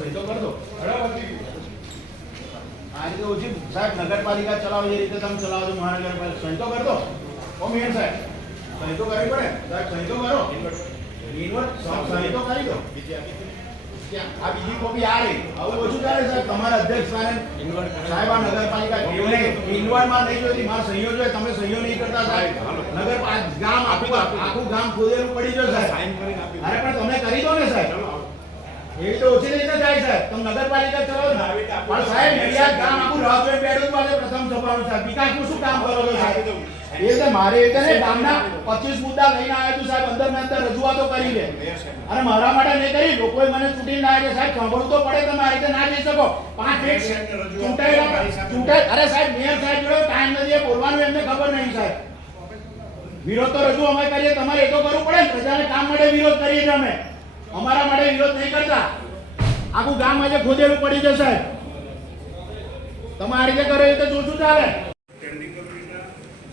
સહી તો કરી દો બરાબર। આ રીતે ઓછી સાહેબ નગરપાલિકા ચલાવો એ રીતે તમે ચલાવો છો મહાનગરપાલિકા સહી તો કરી દો ઓ મેયર સાહેબ સહી તો કરવી પડે સાહેબ સહી તો કરો ઇન્વર્ટ સહી તો કરી દો આ બીજી કોપી આ રહી આવું ઓછું ચાલે સાહેબ તમારા અધ્યક્ષ સાહેબ આ નગરપાલિકા ઇન્વર્ટમાં નહીં જોઈતી મારા સહીઓ જોઈએ તમે સહીઓ નહીં કરતા સાહેબ નગર ગામ આખું ગામ ખોદેલું પડી જશે સાહેબ અરે પણ તમે કરી દો ને સાહેબ એવી તો ઓછી રીતે જાય સાહેબ તમે નગરપાલિકા ચલાવો ને પણ સાહેબ નડિયાદ ગામ આખું રાહ જોઈને બેઠું પાસે પ્રથમ સભાનું સાહેબ વિકાસનું શું કામ કરો છો સાહેબ એ રીતે મારે એ રીતે ગામના 25 મુદ્દા લઈને આવ્યો છું સાહેબ અંદર ને અંદર રજૂઆતો કરી છે અને મારા માટે નહીં કરી લોકોએ મને ચૂંટીને લાવ્યા છે સાહેબ સાંભળવું તો પડે તમે આ રીતે ના જઈ શકો 5 મિનિટ ચૂંટાઈ અરે સાહેબ મેયર સાહેબ જોડે ટાઈમ નથી બોલવાનું એમને ખબર નહીં સાહેબ વિરોધ તો રજૂ અમે કરીએ તમારે એ તો કરવું પડે ને પ્રજાને કામ માટે વિરોધ કરીએ છીએ અમે અમારા માટે વિરોધ નહીં કરતા આખું ગામ આજે ખોદેલું પડી જશે સાહેબ તમે આ રીતે કરો એ તો જોશું ચાલે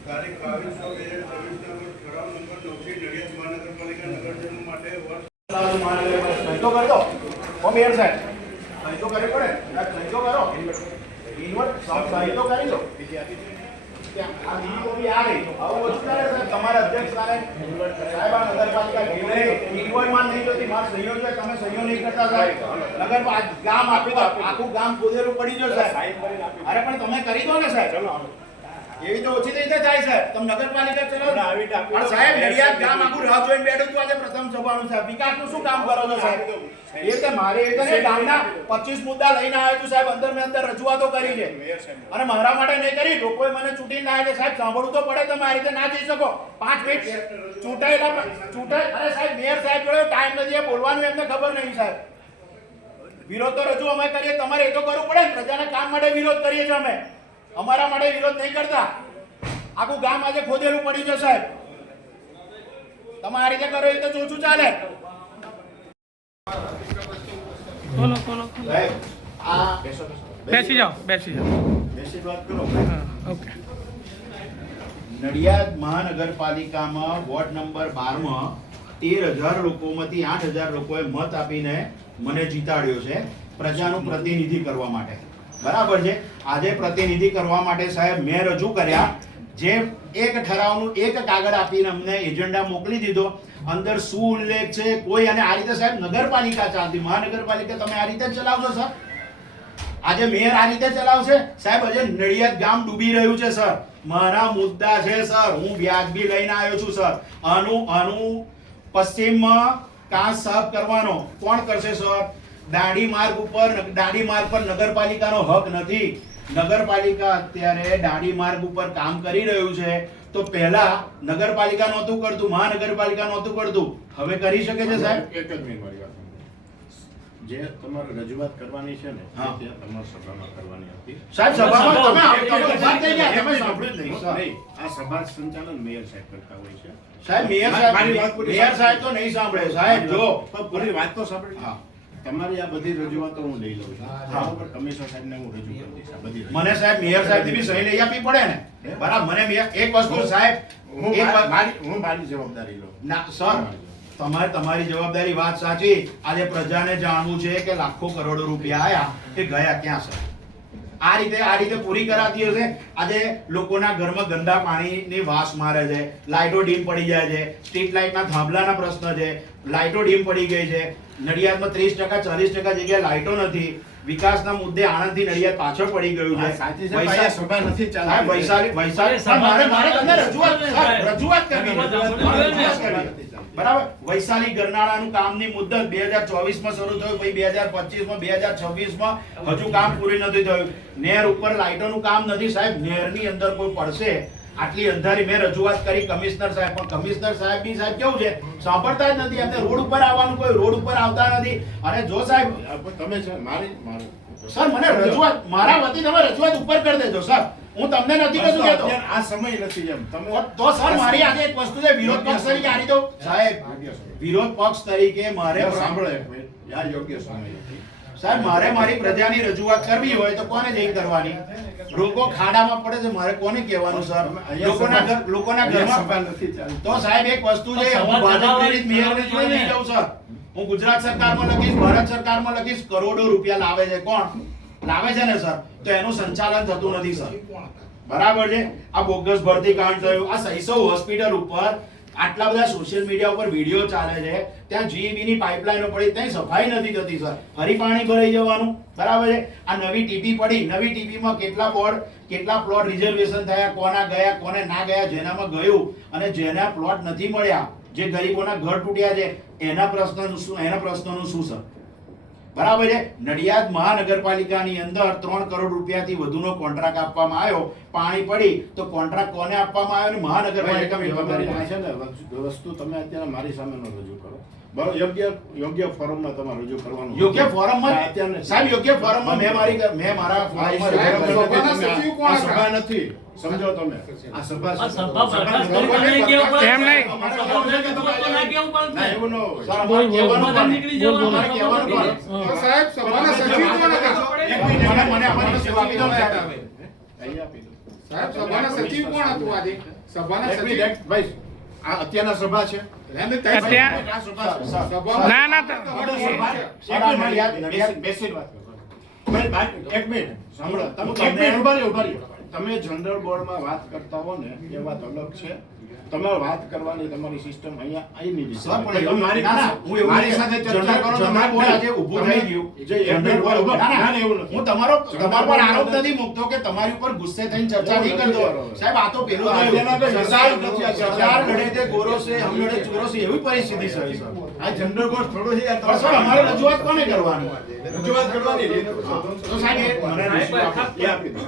તારીખ 22/2024 ઠરાવ નંબર 9 નડિયાદ મહાનગરપાલિકા નગરજનો માટે સહી તો કરી દો ઓ મેયર સાહેબ સહી તો કરવી પડે સહી તો કરો ઇન્વર્ટ સહી તો કરી દો આ બીજી કોપી આ રહી આવું ઓછું ચાલે સાહેબ તમારા અધ્યક્ષ સાહેબ આ નગરપાલિકા ઇન્વર્ટમાં નહીં જોઈતી મારા સહીઓ જોઈએ તમે સહીઓ નહીં કરતા સાહેબ નગર ગામ આખું ગામ ખોદેલું પડી જશે સાહેબ અરે પણ તમે કરી દો ને સાહેબ એવી તો ઓછી રીતે થાય સાહેબ તમે નગરપાલિકા ચલાવો પણ સાહેબ નડિયાદ ગામ આખું રાહ જોઈને બેઠું છું આજે પ્રથમ સભાનું સાહેબ વિકાસનું શું કામ કરો છો સાહેબ એ રીતે મારે એ રીતે ગામના 25 મુદ્દા લઈને આવ્યો છું સાહેબ અંદર ને અંદર રજૂઆતો કરી છે અને મારા માટે નહીં કરી લોકોએ મને ચૂંટીને લાવ્યા છે સાહેબ સાંભળવું તો પડે તમે આ રીતે ના જઈ શકો 5 મિનિટ ચૂંટાઈ અરે સાહેબ મેયર સાહેબ જોડે ટાઈમ નથી બોલવાનું એમને ખબર નહીં સાહેબ વિરોધ તો રજૂ અમે કરીએ તમારે એ તો કરવું પડે ને પ્રજાના કામ માટે વિરોધ કરીએ છીએ અમે અમારા માટે વિરોધ નહીં કરતા આખું ગામ આજે ખોદેલું પડી જશે સાહેબ તમે આ રીતે કરો એ તો જોશું ચાલે સાહેબ આ બેસી જાઓ બેસી વાત કરો ઓકે નડિયાદ મહાનગરપાલિકામાં વોર્ડ નંબર 12 માં 13,000 લોકોમાંથી 8,000 લોકોએ મત આપીને મને જીતાડ્યો છે પ્રજાનું પ્રતિનિધિ કરવા માટે બરાબર છે આજે પ્રતિનિધિ કરવા માટે સાહેબ મેં રજૂ કર્યા જે એક ઠરાવનું એક કાગળ આપીને અમને એજન્ડા મોકલી દીધો અંદર શું ઉલ્લેખ છે કોઈ અને આ રીતે સાહેબ નગરપાલિકા ચાલતી મહાનગરપાલિકા તમે આ રીતે ચલાવશો સર આજે મેયર આ રીતે ચલાવશે સાહેબ આજે નડિયાદ ગામ ડૂબી રહ્યું છે સર મારા મુદ્દા છે સર હું વ્યાજબી લઈને આવ્યો છું સર આનું પશ્ચિમમાં કાંસ સાફ કરવાનો કોણ કરશે સર દાંડી માર્ગ પર નગરપાલિકાનો હક નથી નગરપાલિકા અત્યારે દાંડી માર્ગ ઉપર કામ કરી રહ્યું છે તો પહેલા નગરપાલિકા નહોતું કરતું મહાનગરપાલિકા નહોતું કરતું હવે કરી શકે છે સાહેબ એક જ મિનિટ મારી વાત જે તમારે રજૂઆત કરવાની છે ને ત્યાં તમારે સભામાં કરવાની હતી સાહેબ સભામાં તમે ઉભા થઈ ગયા તમે સાંભળ્યું જ નહીં આ સભા સંચાલન મેયર સાહેબ કરતા હોય છે સાહેબ મેયર સાહેબ તો નહીં સાંભળે સાહેબ જો પૂરી વાત તો સાંભળી હા તમારી આ બધી રજૂઆતો હું લઈ લઉં છું બરાબર કમિશનર સાહેબને હું રજૂ કરી દઈશ આ બધી મને સાહેબ મેયર સાહેબની બી સહી લઈ આપવી પડે ને બરાબર મને એક વસ્તુ સાહેબ હું મારી જવાબદારી લઉં ના સર તમારી જવાબદારી વાત સાચી આજે પ્રજાને જાણવું છે કે લાખો કરોડો રૂપિયા આયા એ ગયા ક્યાં સર આ રીતે પૂરી કરાતી હશે આજે લોકોના ઘરમાં ગંદા પાણીની વાસ મારે છે લાઇટો ડીમ પડી જાય છે સ્ટ્રીટ લાઇટના થાંભલાના પ્રશ્ન છે લાઇટો ડીમ પડી ગઈ છે નડિયાદમાં 30% 40% જગ્યાએ લાઇટો નથી વિકાસના મુદ્દે આણંદથી નડિયાદ પાછળ પડી ગયું છે સભા નથી ચાલતી રજૂઆત કરવી બરાબર વૈશાલી ગરનાળાનું કામની મુદ્દત 2024 માં શરૂ થયું પછી 2025 માં 2026 માં હજુ કામ પૂરી નથી થયું નેર ઉપર લાઇટોનું કામ નથી સાહેબ નેરની અંદર કોઈ પડશે આટલી અંધારી મેં રજૂઆત કરી કમિશનર સાહેબ પણ કમિશનર સાહેબ બી સાહેબ કેવું છે સાંભળતા જ નથી એમને રોડ ઉપર આવવાનું કોઈ રોડ ઉપર આવતા નથી અને જો સાહેબ તમે સર મને રજૂઆત મારા વતી તમે રજૂઆત ઉપર કરી દેજો સર હું તમને નથી કહેતો આ સમય નથી એમ તમે તો સર મારી આજે એક વસ્તુ છે વિરોધ પક્ષ તરીકે આની તો સાહેબ વિરોધ પક્ષ તરીકે મારે સાંભળો એક મિનિટ યાર યોગ્ય સમય નથી સાહેબ મારે મારી પ્રજાની રજૂઆત કરવી હોય તો કોને જઈ કરવાની લોકો ખાડામાં પડે છે મારે કોને કહેવાનું સર લોકોના ઘરમાં સભા નથી ચાલતી તો સાહેબ એક વસ્તુ છે હું ભાજપ પ્રેરિત મેયરને જોઈ નહીં જાઉં સર હું ગુજરાત સરકારમાં લખીશ, ભારત સરકારમાં લખીશ, કરોડો રૂપિયા લાવે છે. કોણ લાવે છે ને સર? તો એનું સંચાલન થતું નથી સર. બરાબર છે. આ બોગસ ભરતી કાંડ થયું, આ સૈસવ હોસ્પિટલ ઉપર આટલા બધા સોશિયલ મીડિયા ઉપર વિડીયો ચાલે છે, ત્યાં જીઈબી ની પાઇપલાઈનો પડી, ત્યાં સફાઈ નથી થતી સર. ફરી પાણી ભરાઈ જવાનું. બરાબર છે. આ નવી ટીપી પડી, નવી ટીપીમાં કેટલા બોર્ડ, કેટલા પ્લોટ રિઝર્વેશન થયા, કોના ગયા, કોને ના ગયા, જેનામાં ગયું અને જેના પ્લોટ નથી મળ્યા, જે ગરીબોના ઘર તૂટ્યા છે, એના પ્રશ્નનું શું, એના પ્રશ્નનું શું સર? બરાબર છે. નડિયાદ મહાનગરપાલિકાની અંદર 3 કરોડ રૂપિયાથી વધુનો કોન્ટ્રાક્ટ આપવામાં આવ્યો, પાણી પડી તો કોન્ટ્રાક્ટ કોને આપવામાં આવ્યો? મહાનગરપાલિકા આ છે ને વસ્તુ તમે અત્યારે મારી સામે ન રજૂ કરો. બરાબર, યોગ્ય ફોરમમાં તમારે રજૂ કરવાનું. યોગ્ય ફોરમમાં અત્યારે સાહેબ, યોગ્ય ફોરમમાં મેં મારા ફોરમમાં આ સભા નથી, સમજો તમે. આ સભા છે. એમ નહીં. ના, એવું ન હોય. સર, અમારે કહેવાનું કોને? અમારે કહેવાનું કોને? સાહેબ સભાના સચિવ કોણ હતા? એક મિનિટ, મને અમારી સેવા આપી દો સાહેબ. અહીં આપી દો. સાહેબ સભાના સચિવ કોણ હતું આજે? સભાના એક સચિવ મિનિટ, ભાઈ, આ અત્યારના સભા છે. અત્યારે- આ સભા છે. સભામાં- ના, ના, એક મિનિટ, બેસીને વાત કરો. ભાઈ, એક મિનિટ સાંભળો. તમે એક મિનિટ ઉભા રહ્યો, ઉભા રહ્યો. તમે જનરલ બોર્ડમાં વાત કરતા હો ને એ વાત અલગ છે. તમારે વાત કરવાની તમારી સિસ્ટમ અહીંયા આવી નહીં. સર, પણ એવું મારી સાથે ચર્ચા કરો. તમારું બોર્ડ આજે ઊભું થઈ ગયું. જનરલ બોર્ડ ઊભું. ના, ના, એવું નથી. હું તમારો તમારા પર આરોપ નથી મૂકતો કે તમારી ઉપર ગુસ્સે થઈને ચર્ચા નહીં કરતો. સાહેબ, આ તો પેલું સરદાર લડે તે ગોરો છે, હમ લડે ચોરો છે, એવી પરિસ્થિતિ છે સર. આ જનરલ બોર્ડ થોડો છે યાર. પણ સર, અમારે રજૂઆત કોને કરવાની? રજૂઆત કરવાની રીત. તો સાહેબ, એ મને રિસીવ આપો. એ આપી દો.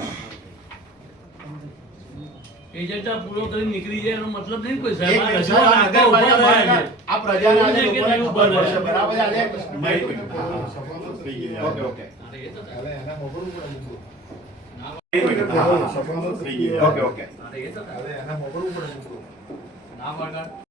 એજન્ડા પૂરો કરી નીકળી જાય એનો મતલબ નહીં કોઈ એક સાહેબ. આ મિનિટ, રજૂઆત સર, આ આગળ ઉભા રહ્યા છે. આ પ્રજાને આજે એવું લોકોને નહીં કે ખબર નહીં પડશે. બરાબર છે? આજે થઈ ગઈ. Okay, okay. થઈ ગઈ. Okay, okay. ના પાડતા